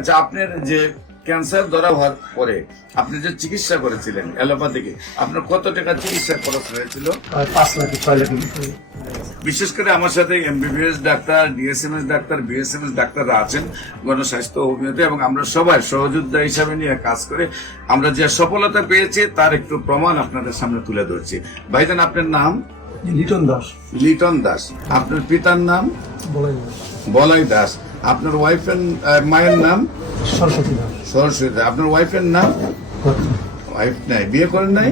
আচ্ছা, আপনার যে ক্যান্সার ধরা হওয়ার পরে আপনি যে চিকিৎসা করেছিলেন অ্যালোপ্যাথিকে, আপনার কত টাকা চিকিৎসা খরচ হয়েছিল? 5 লাখ 6 লাখ। বিশেষ করে আমার সাথে MBBS doctor, DSMS doctor, BSMS ডাক্তাররা আছেন গণস্বাস্থ্য হোমিওতে, এবং আমরা সবাই সহযোদ্ধা হিসাবে নিয়ে কাজ করে আমরা যে সফলতা পেয়েছি তার একটু প্রমাণ আপনাদের সামনে তুলে ধরছি। ভাইজান, আপনার নাম? লিটন দাস। লিটন দাস। আপনার পিতার নাম? বলাই বলাই দাস। আপনার ওয়াইফের মায়ের নাম? সরস্বতী দাস। সরস্বতী দাস। আপনার ওয়াইফের নাম? ওয়াইফ নাই, বিয়ে করেন নাই?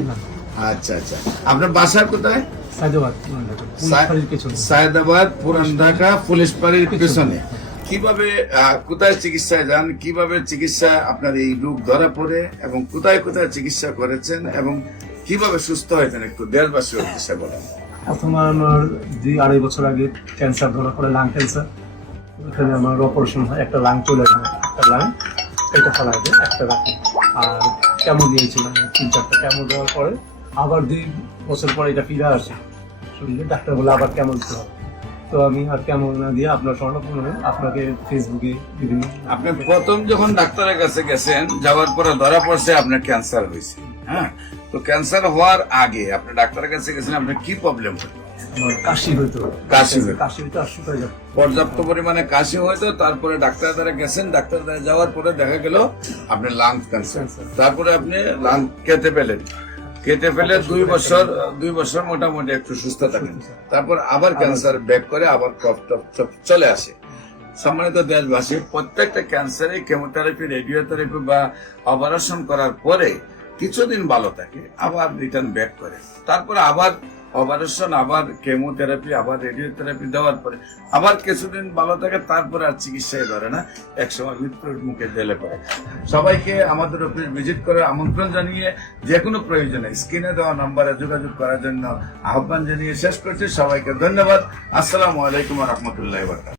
আচ্ছা আচ্ছা। আপনার বাসা কোথায়? সাইদাবাদ, সায়দাবাদ, পুরান ঢাকা, পুলিশ পাড়ির পেছনে। কিভাবে কোথায় চিকিৎসায় যান, কিভাবে চিকিৎসা আপনার এই রোগ ধরা পড়ে, এবং কোথায় কোথায় চিকিৎসা করেছেন, এবং কিভাবে সুস্থ হয়েছেন একটু দেশবাসীর উদ্দেশ্যে বলেন। প্রথমে আমার 2-2.5 বছর আগে ক্যান্সার ধরা পড়ে, লাং ক্যান্সার। এখানে আমার অপারেশন হয়, একটা লাং চলে যায়, একটা লাং এটা ফেলা যায়, একটা রাখি। আর কেমো দিয়েছিলাম 3-4টা কেমো দেওয়ার পরে আবার 2 বছর পরে এটা ফিরে আসে শরীরে। ডাক্তার বলে আবার কেমো দিতে হবে। তো আমি আর কেমো না দিয়ে আপনার স্বর্ণপূর্ণ আপনাকে ফেসবুকে বিভিন্ন। আপনি প্রথম যখন ডাক্তারের কাছে গেছেন, যাওয়ার পরে ধরা পড়ছে আপনার ক্যান্সার হয়েছে। হ্যাঁ, তো ক্যান্সার হওয়ার আগে আপনি ডাক্তারের কাছে গেছেন, আপনার কি প্রবলেম হতো? আমার কাশি হইতো, কাশি হইতো। কাশি হইতো আর শুকাই যেত। পর্যাপ্ত পরিমাণে কাশি হয়তো, তারপরে ডাক্তার দ্বারা গেছেন, ডাক্তার দ্বারা যাওয়ার পরে দেখা গেল আপনার লাং ক্যান্সার। তারপরে আপনি লাং কেটে ফেলে 2 বছর মোটামুটি একটু সুস্থ থাকেন। তারপর আবার ক্যান্সার ব্যাক করে, আবার কফ টফ সব চলে আসে। সম্মানিত দেশবাসী, প্রত্যেকটা ক্যান্সারে কেমোথেরাপি, রেডিওথেরাপি বা অপারেশন করার পরে কিছুদিন ভালো থাকে, আবার রিটার্ন ব্যাক করে। তারপরে আবার অপারেশন, আবার কেমোথেরাপি, আবার রেডিওথেরাপি দেওয়ার পরে আবার কিছুদিন ভালো থাকে, তারপরে আর চিকিৎসায় ধরে না, একসময় মৃত্যুর মুখে ঢেলে পড়ে। সবাইকে আমাদের অফিস ভিজিট করে আমন্ত্রণ জানিয়ে যে কোনো প্রয়োজনে স্ক্রিনে দেওয়া নম্বরে যোগাযোগ করার জন্য আহ্বান জানিয়ে শেষ করছি। সবাইকে ধন্যবাদ। আসসালামু আলাইকুম ওয়া রাহমাতুল্লাহি ওয়া বারাকাতুহু।